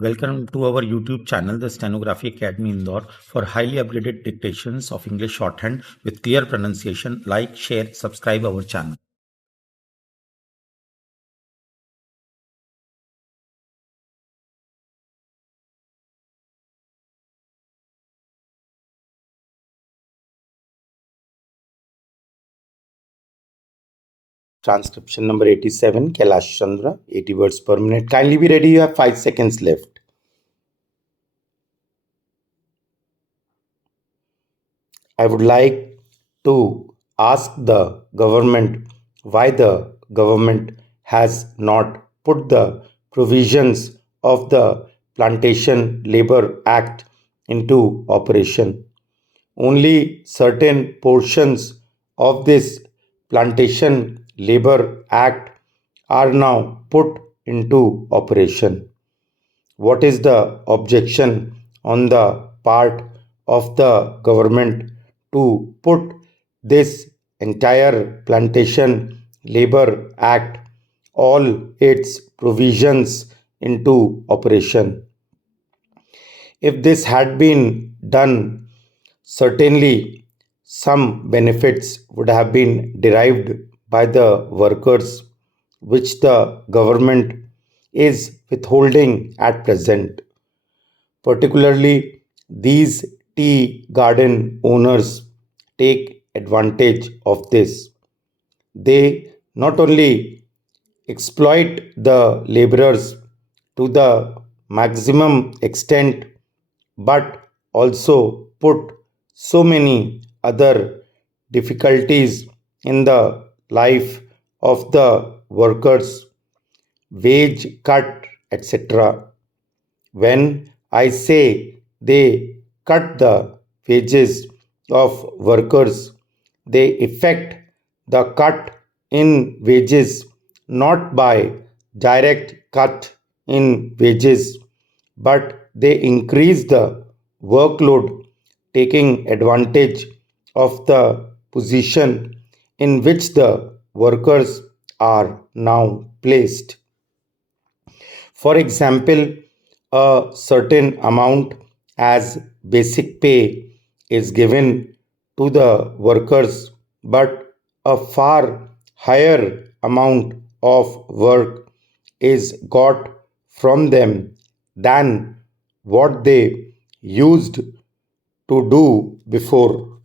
Welcome to our YouTube channel, the Stenography Academy Indore, for highly upgraded dictations of English shorthand with clear pronunciation. Like, share, subscribe our channel. Transcription number 87, Kailash Chandra, 80 words per minute. Kindly be ready, you have 5 seconds left. I would like to ask the government why the government has not put the provisions of the Plantation Labor Act into operation. Only certain portions of this Plantation Labor Act are now put into operation. What is the objection on the part of the government to put this entire Plantation Labor Act, all its provisions into operation? If this had been done, certainly some benefits would have been derived by the workers, which the government is withholding at present. Particularly, these tea garden owners take advantage of this. They not only exploit the laborers to the maximum extent, but also put so many other difficulties in the life of the workers, wage cut, etc. When I say they cut the wages of workers, they effect the cut in wages not by direct cut in wages, but they increase the workload, taking advantage of the position in which the workers are now placed. For example, a certain amount as basic pay is given to the workers, but a far higher amount of work is got from them than what they used to do before.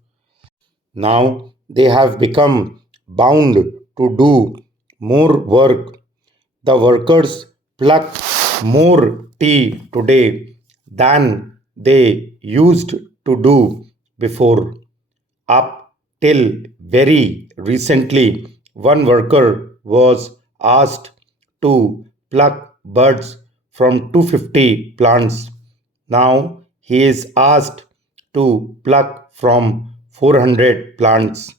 Now they have become bound to do more work. The workers pluck more tea today than they used to do before. Up till very recently, one worker was asked to pluck buds from 250 plants. Now he is asked to pluck from 400 plants.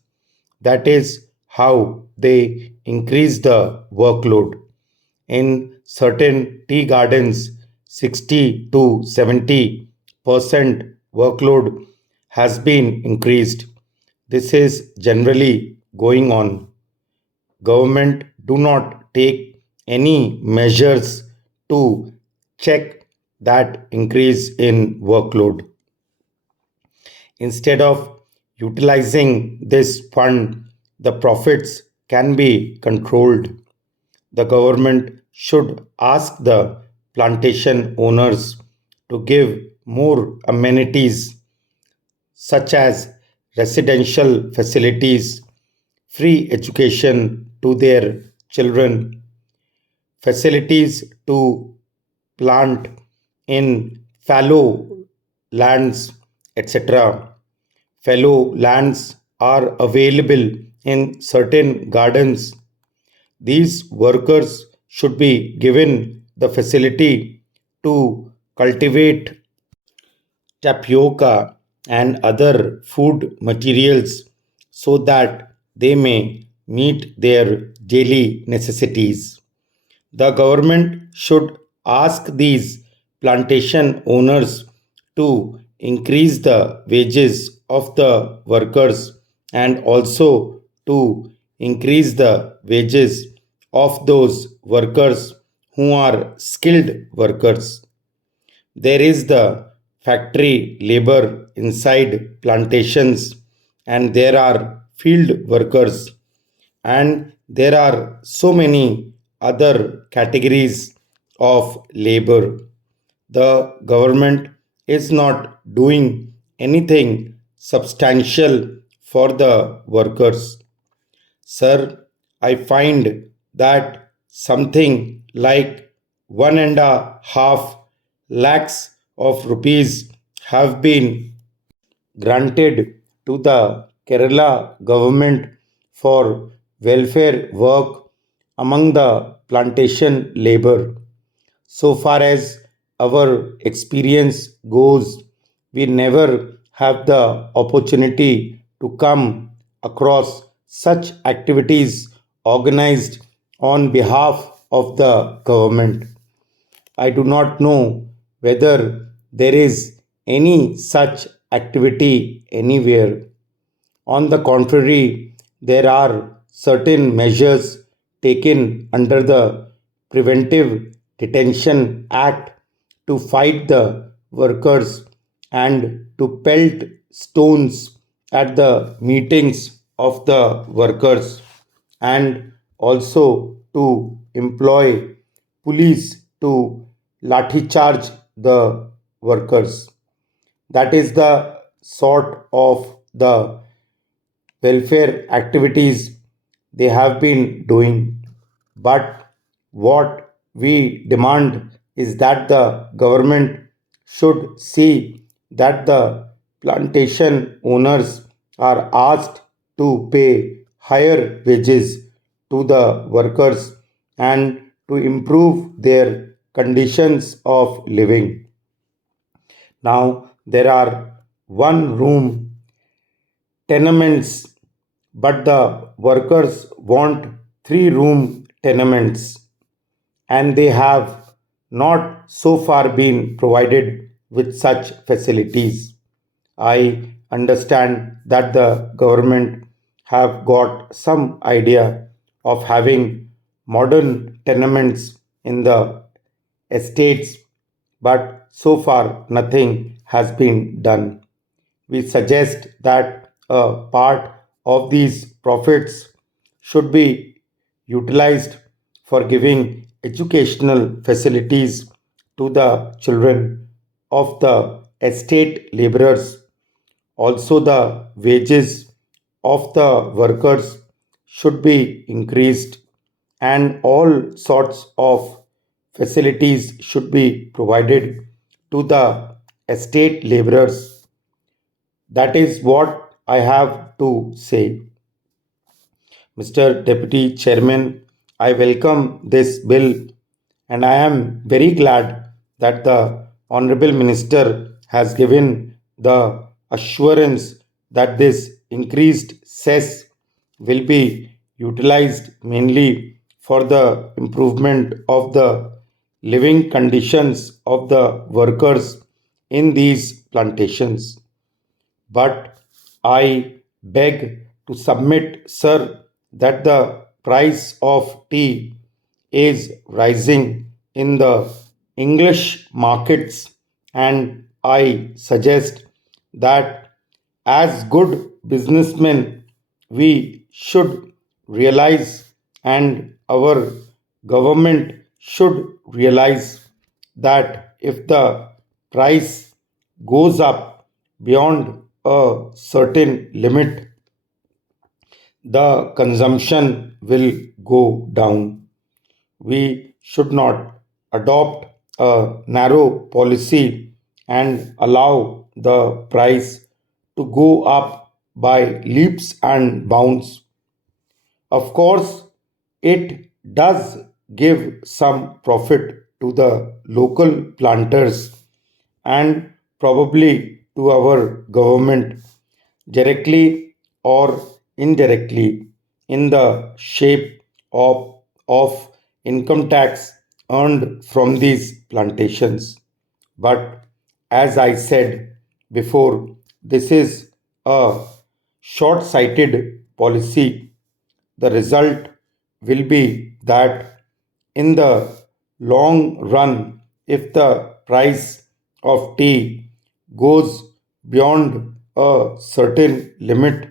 That is how they increase the workload. In certain tea gardens, 60 to 70% workload has been increased. This is generally going on. Government do not take any measures to check that increase in workload. Instead of utilizing this fund, the profits can be controlled. The government should ask the plantation owners to give more amenities such as residential facilities, free education to their children, facilities to plant in fallow lands, etc. Fallow lands are available in certain gardens. These workers should be given the facility to cultivate tapioca and other food materials so that they may meet their daily necessities. The government should ask these plantation owners to increase the wages of the workers and also to increase the wages of those workers who are skilled workers. There is the factory labor inside plantations, and there are field workers, and there are so many other categories of labor. The government is not doing anything substantial for the workers. Sir, I find that something like 1.5 lakhs of rupees have been granted to the Kerala government for welfare work among the plantation labor. So far as our experience goes, we never have the opportunity to come across such activities organized on behalf of the government. I do not know whether there is any such activity anywhere. On the contrary, there are certain measures taken under the Preventive Detention Act to fight the workers and to pelt stones at the meetings of the workers, and also to employ police to lathi charge the workers. That is the sort of the welfare activities they have been doing. But what we demand is that the government should see that the plantation owners are asked to pay higher wages to the workers and to improve their conditions of living. Now, there are one room tenements, but the workers want three-room tenements, and they have not so far been provided with such facilities. I understand that the government have got some idea of having modern tenements in the estates, but so far nothing has been done. We suggest that a part of these profits should be utilized for giving educational facilities to the children of the estate laborers. Also, the wages of the workers should be increased, and all sorts of facilities should be provided to the estate laborers. That is what I have to say. Mr. Deputy Chairman, I welcome this bill, and I am very glad that the Honorable Minister has given the assurance that this increased cess will be utilized mainly for the improvement of the living conditions of the workers in these plantations. But I beg to submit, sir, that the price of tea is rising in the English markets, and I suggest that as good businessmen, we should realize, and our government should realize, that if the price goes up beyond a certain limit, the consumption will go down. We should not adopt a narrow policy and allow the price to go up by leaps and bounds. Of course, it does give some profit to the local planters and probably to our government, directly or indirectly, in the shape of income tax earned from these plantations. But as I said before, this is a short sighted policy. The result will be that in the long run, if the price of tea goes beyond a certain limit,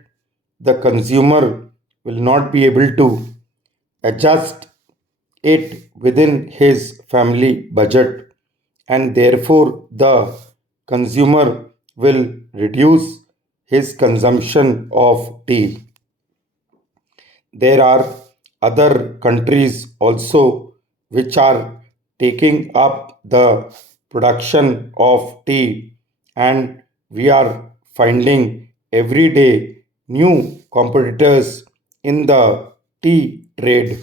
the consumer will not be able to adjust it within his family budget, and therefore the consumer will reduce his consumption of tea. There are other countries also which are taking up the production of tea, and we are finding every day new competitors in the tea trade.